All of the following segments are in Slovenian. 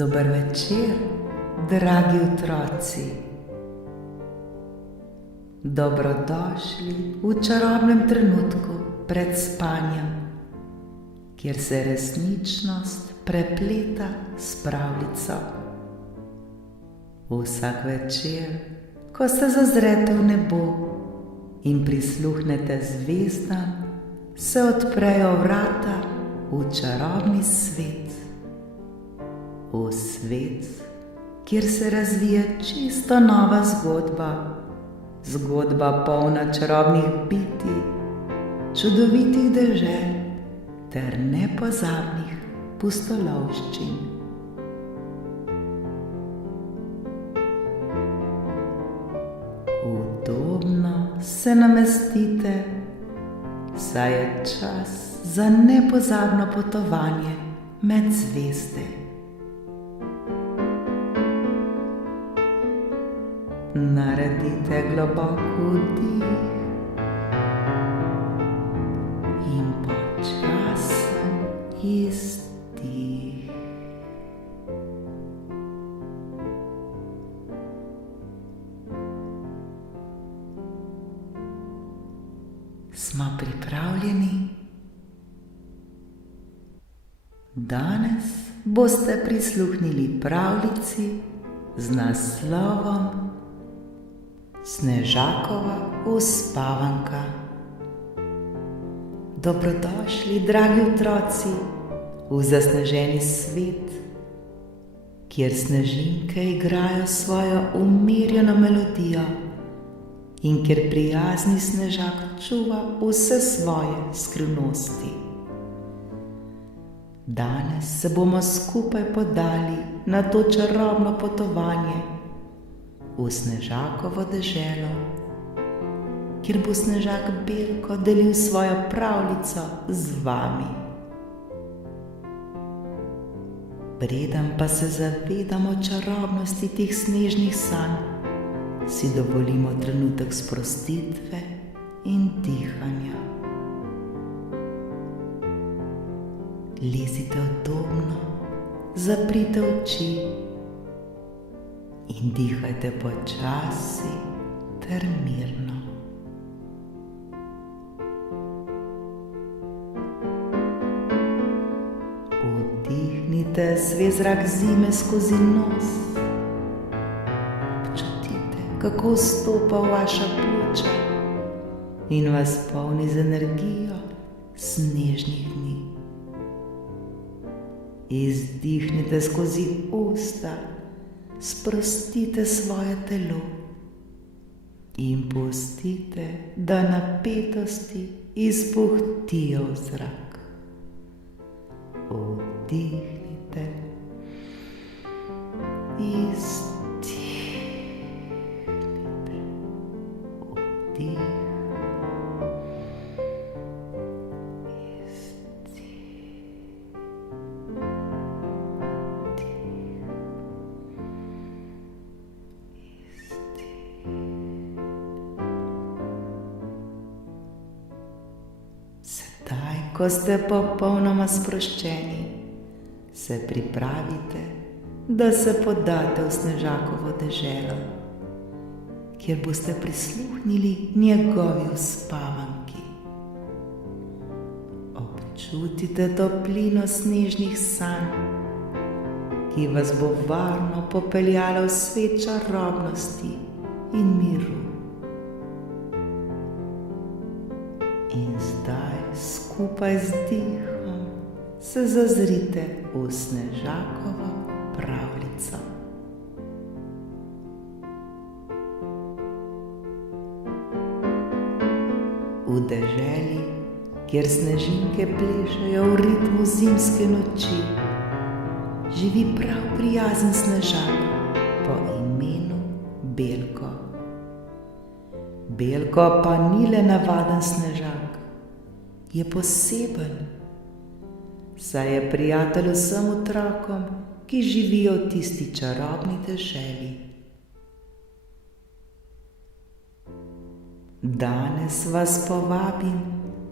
Dober večer, dragi otroci. Dobrodošli v čarobnem trenutku pred spanjem, kjer se resničnost prepleta s pravljico. Vsak večer, ko se zazrete v nebo in prisluhnete zvezdam, se odprejo vrata v čarobni svet. V svet, kjer se razvije čisto nova zgodba, zgodba polna čarobnih bitij, čudovitih dežel ter nepozabnih pustolovščin. Udobno se namestite, saj je čas za nepozabno potovanje med zvezde. Naredite globok vdih in počasen izdih. Smo pripravljeni? Danes boste prisluhnili pravljici z naslovom Snežakova uspavanka. Dobrodošli, dragi otroci, v zasneženi svet, kjer snežinke igrajo svojo umirjeno melodijo in kjer prijazni snežak čuva vse svoje skrivnosti. Danes se bomo skupaj podali na to čarobno potovanje v Snežakovo deželo, kjer bo Snežak Belko delil svojo pravljico z vami. Preden pa se zavedamo čarobnosti teh snežnih sanj, si dovolimo trenutek sprostitve in dihanja. Lezite udobno, zaprite oči in dihajte počasi ter mirno. Vdihnite svež zrak zime skozi nos. Občutite, kako vstopa v vaša pljuča in vas polni z energijo snežnih dni. Izdihnite skozi usta, sprostite svoje telo in pustite, da napetosti izpuhtijo v zrak. Vdihnite, izdihnite, vdih, Sedaj, ko ste popolnoma sproščeni, se pripravite, da se podate v Snežakovo deželo, kjer boste prisluhnili njegovi uspavanki. Občutite toplino snežnih sanj, ki vas bo varno popeljala v svet čarobnosti in miru. In zdaj skupaj z dihom se zazrite v Snežakovo pravljico. V deželi, kjer snežinke plešejo v ritmu zimske noči, živi prav prijazen snežak po imenu Belko. Belko pa ni le navaden snežak, je poseben, saj je prijatelj vsem otrokom, ki živijo v tisti čarobni deželi. Danes vas povabim,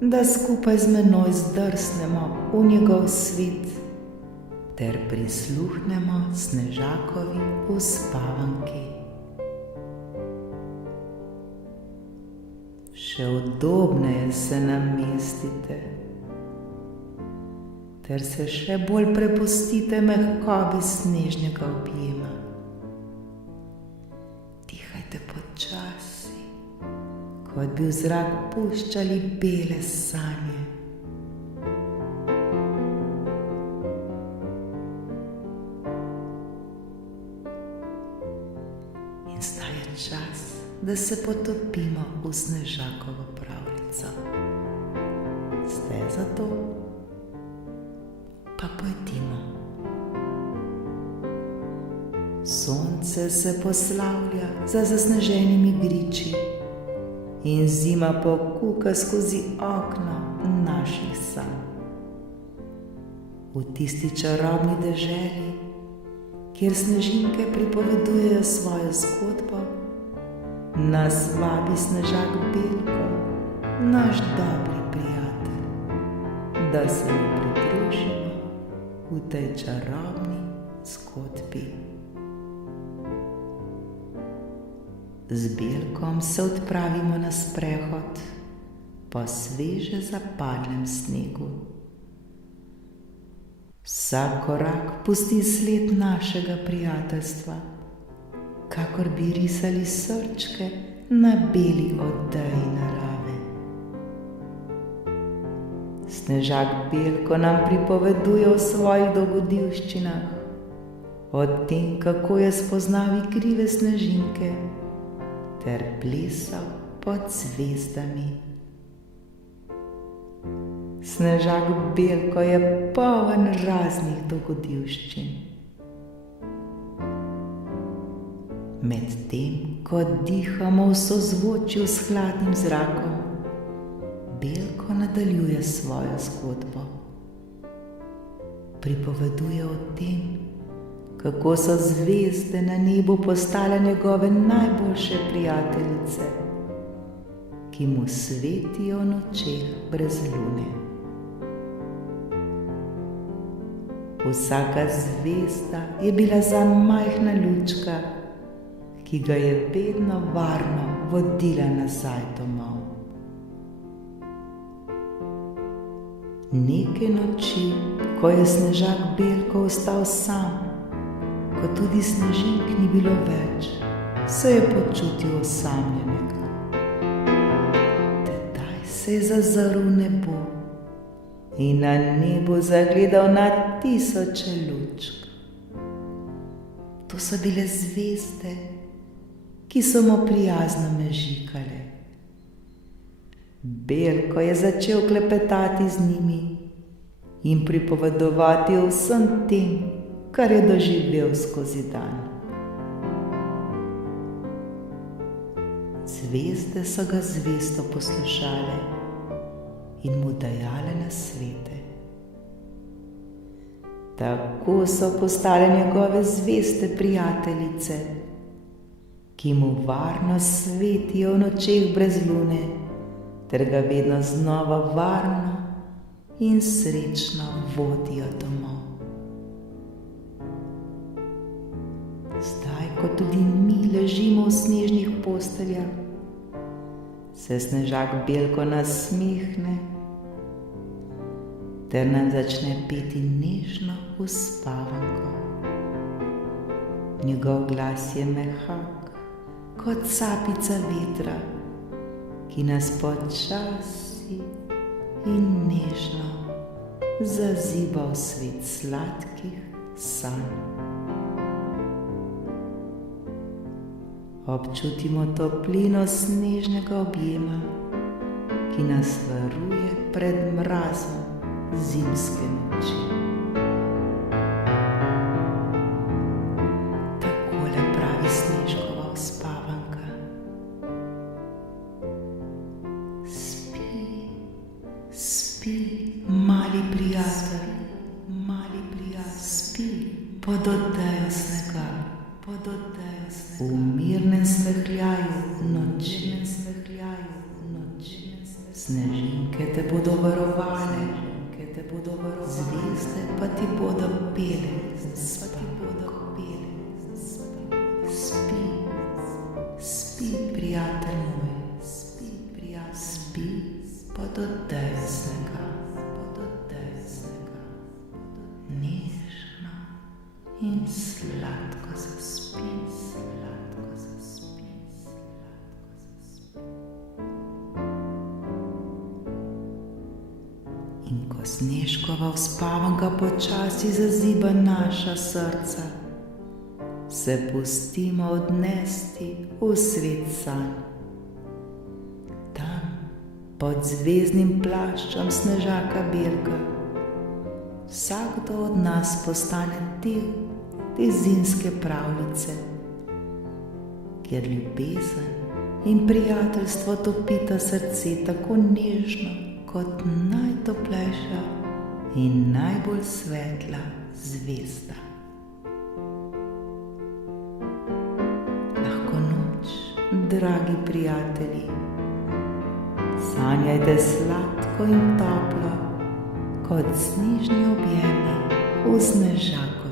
da skupaj z menoj zdrsnemo v njegov svet ter prisluhnemo Snežakovi uspavanki. Še udobneje se namestite ter se še bolj prepustite mehkobi snežnega objema. Dihajte počasi, kot bi v zrak puščali bele sanje. In zdaj je čas, da se potopimo v Snežakovo pravljico. Ste za to? Pa pojdimo. Sonce se poslavlja za zasneženimi griči in zima pokuka skozi okno naših sanj. V tisti čarobni deželi, kjer snežinke pripovedujejo svojo zgodbo, nas vabi Snežak Belko, naš dobri prijatelj, da se mu pridružimo v tej čarobni zgodbi. Z Belkom se odpravimo na sprehod po sveže zapadlem snegu. Vsak korak pusti sled našega prijateljstva, kakor bi risali srčke na beli odeji narave. Snežak Belko nam pripoveduje o svojih dogodivščinah, o tem, kako je spoznal igrive snežinke ter plesal pod zvezdami. Snežak Belko je poln raznih dogodivščin. Medtem, ko dihamo v sozvočju s hladnim zrakom, Belko nadaljuje svojo zgodbo. Pripoveduje o tem, kako so zvezde na nebu postale njegove najboljše prijateljice, ki mu svetijo v nočeh brez lune. Vsaka zvezda je bila zanj majhna lučka, ki ga je vedno varno vodila nazaj domov. Neke noči, ko je Snežak Belko ostal sam, ko tudi snežink ni bilo več, se je počutil osamljenega. Tedaj se je zazrl v nebo in na nebu zagledal na tisoče lučk. To so bile zvezde, ki so mu prijazno mežikale. Belko je začel klepetati z njimi in pripovedovati o vsem tem, kar je doživel skozi dan. Zvezde so ga zvesto poslušale in mu dajale nasvete. Tako so postale njegove zveste prijateljice, ki mu varno svetijo v nočeh brez lune, ter ga vedno znova varno in srečno vodijo domov. Zdaj, ko tudi mi ležimo v snežnih posteljah, se Snežak Belko nasmehne ter nam začne peti nežno uspavanko. Njegov glas je mehak kot sapica vetra, ki nas počasi in nežno zaziba v svet sladkih sanj. Občutimo toplino snežnega objema, ki nas varuje pred mrazom zimske noči. Takole pravi Snežkova uspavanka. Spi, spi, mali prijatelj, spi pod odejo snega, v mirnem smehljaju noči. Snežinke te bodo varovale te bodo varovale, zvezde pa ti bodo pele, Spi, spi, prijatelj moj, spi pa do desnega, nežno in sladko zaspi. In ko Snežkova uspavanka počasi zaziba naša srca, se pustimo odnesti v svet sanj. Tam, pod zvezdnim plaščem Snežaka Belka, vsakdo od nas postane del te zimske pravljice, kjer ljubezen in prijateljstvo topita srce tako nežno kot najtoplejša in najbolj svetla zvezda. Dragi prijatelji, sanjajte sladko in toplo kot snežni objemi v Snežakovi